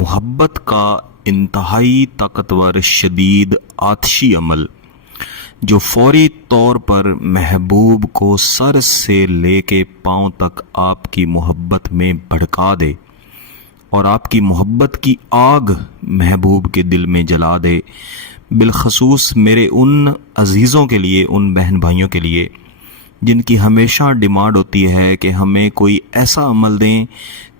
محبت کا انتہائی طاقتور شدید آتشی عمل جو فوری طور پر محبوب کو سر سے لے کے پاؤں تک آپ کی محبت میں بھڑکا دے اور آپ کی محبت کی آگ محبوب کے دل میں جلا دے، بالخصوص میرے ان عزیزوں کے لیے، ان بہن بھائیوں کے لیے جن کی ہمیشہ ڈیمانڈ ہوتی ہے کہ ہمیں کوئی ایسا عمل دیں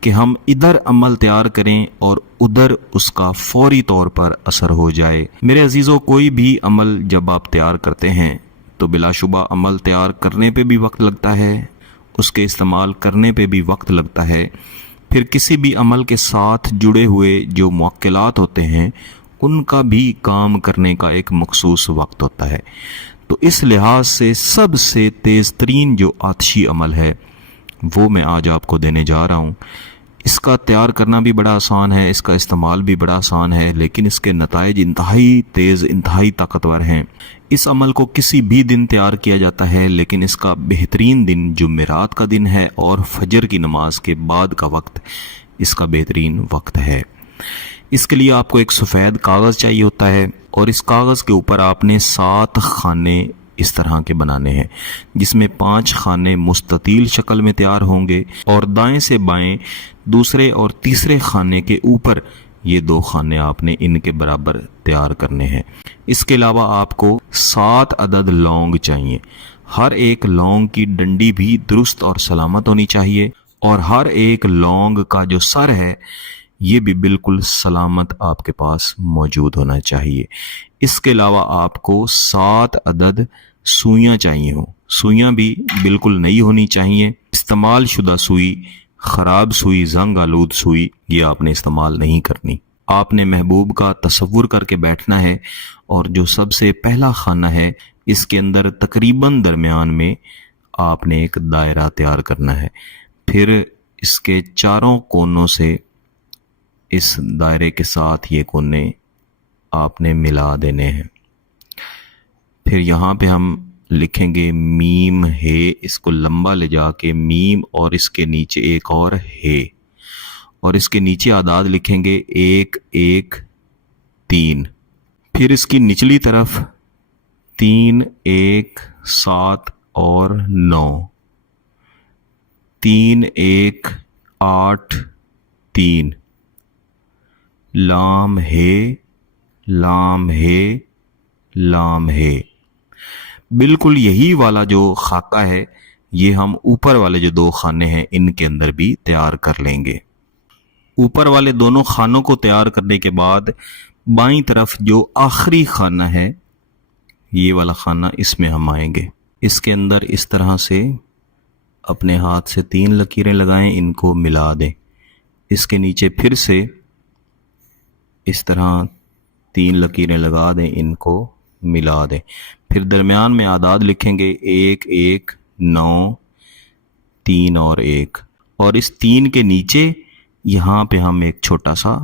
کہ ہم ادھر عمل تیار کریں اور ادھر اس کا فوری طور پر اثر ہو جائے۔ میرے عزیزوں، کوئی بھی عمل جب آپ تیار کرتے ہیں تو بلا شبہ عمل تیار کرنے پہ بھی وقت لگتا ہے، اس کے استعمال کرنے پہ بھی وقت لگتا ہے، پھر کسی بھی عمل کے ساتھ جڑے ہوئے جو معقلات ہوتے ہیں ان کا بھی کام کرنے کا ایک مخصوص وقت ہوتا ہے۔ تو اس لحاظ سے سب سے تیز ترین جو آتشی عمل ہے وہ میں آج آپ کو دینے جا رہا ہوں۔ اس کا تیار کرنا بھی بڑا آسان ہے، اس کا استعمال بھی بڑا آسان ہے، لیکن اس کے نتائج انتہائی تیز، انتہائی طاقتور ہیں۔ اس عمل کو کسی بھی دن تیار کیا جاتا ہے، لیکن اس کا بہترین دن جمعرات کا دن ہے اور فجر کی نماز کے بعد کا وقت اس کا بہترین وقت ہے۔ اس کے لیے آپ کو ایک سفید کاغذ چاہیے ہوتا ہے اور اس کاغذ کے اوپر آپ نے 7 خانے اس طرح کے بنانے ہیں، جس میں 5 خانے مستطیل شکل میں تیار ہوں گے اور دائیں سے بائیں دوسرے اور تیسرے خانے کے اوپر یہ 2 خانے آپ نے ان کے برابر تیار کرنے ہیں۔ اس کے علاوہ آپ کو 7 عدد لونگ چاہیے۔ ہر ایک لونگ کی ڈنڈی بھی درست اور سلامت ہونی چاہیے اور ہر ایک لونگ کا جو سر ہے یہ بھی بالکل سلامت آپ کے پاس موجود ہونا چاہیے۔ اس کے علاوہ آپ کو 7 عدد سوئیاں چاہیے ہوں۔ سوئیاں بھی بالکل نئی ہونی چاہیے، استعمال شدہ سوئی، خراب سوئی، زنگ آلود سوئی یہ آپ نے استعمال نہیں کرنی۔ آپ نے محبوب کا تصور کر کے بیٹھنا ہے اور جو سب سے پہلا خانہ ہے اس کے اندر تقریباً درمیان میں آپ نے ایک دائرہ تیار کرنا ہے، پھر اس کے چاروں کونوں سے اس دائرے کے ساتھ یہ کونے آپ نے ملا دینے ہیں۔ پھر یہاں پہ ہم لکھیں گے میم ہے، اس کو لمبا لے جا کے میم اور اس کے نیچے ایک اور ہے، اور اس کے نیچے اعداد لکھیں گے 1 1 3، پھر اس کی نچلی طرف 3 1 7 اور 9، 3 1 8 3، لام ہے لام ہے لام ہے۔ بالکل یہی والا جو خاکہ ہے یہ ہم اوپر والے جو 2 خانے ہیں ان کے اندر بھی تیار کر لیں گے۔ اوپر والے دونوں خانوں کو تیار کرنے کے بعد بائیں طرف جو آخری خانہ ہے یہ والا خانہ، اس میں ہم آئیں گے۔ اس کے اندر اس طرح سے اپنے ہاتھ سے 3 لکیریں لگائیں، ان کو ملا دیں۔ اس کے نیچے پھر سے اس طرح 3 لکیریں لگا دیں، ان کو ملا دیں۔ پھر درمیان میں اعداد لکھیں گے 1 1 9 3 اور 1، اور اس 3 کے نیچے یہاں پہ ہم ایک چھوٹا سا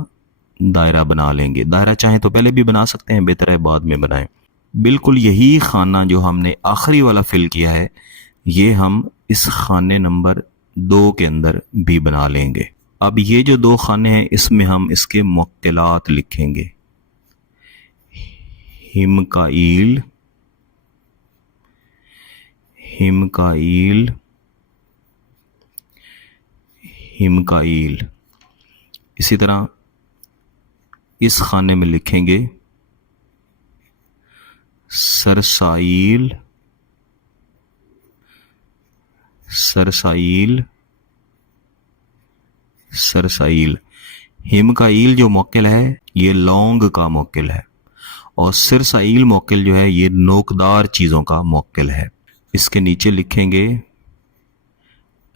دائرہ بنا لیں گے۔ دائرہ چاہیں تو پہلے بھی بنا سکتے ہیں، بہتر ہے بعد میں بنائیں۔ بالکل یہی خانہ جو ہم نے آخری والا فل کیا ہے یہ ہم اس خانے نمبر 2 کے اندر بھی بنا لیں گے۔ اب یہ جو 2 خانے ہیں اس میں ہم اس کے موقعات لکھیں گے، ہمکائیل ہمکائیل ہمکائیل۔ اسی طرح اس خانے میں لکھیں گے سرسائیل سرسائیل سرسائیل۔ ہمکائیل جو موکل ہے یہ لونگ کا موکل ہے اور سرسائیل موکل جو ہے یہ نوکدار چیزوں کا موکل ہے۔ اس کے نیچے لکھیں گے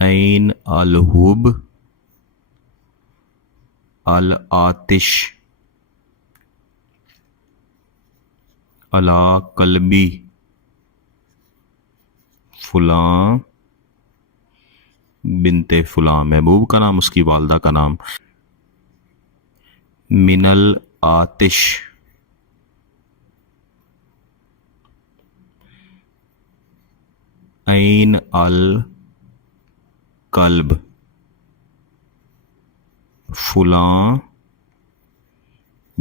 عین الحب الآتش علی قلبی فلاں بنت فلاں، محبوب کا نام، اس کی والدہ کا نام، من الآتش عین القلب فلاں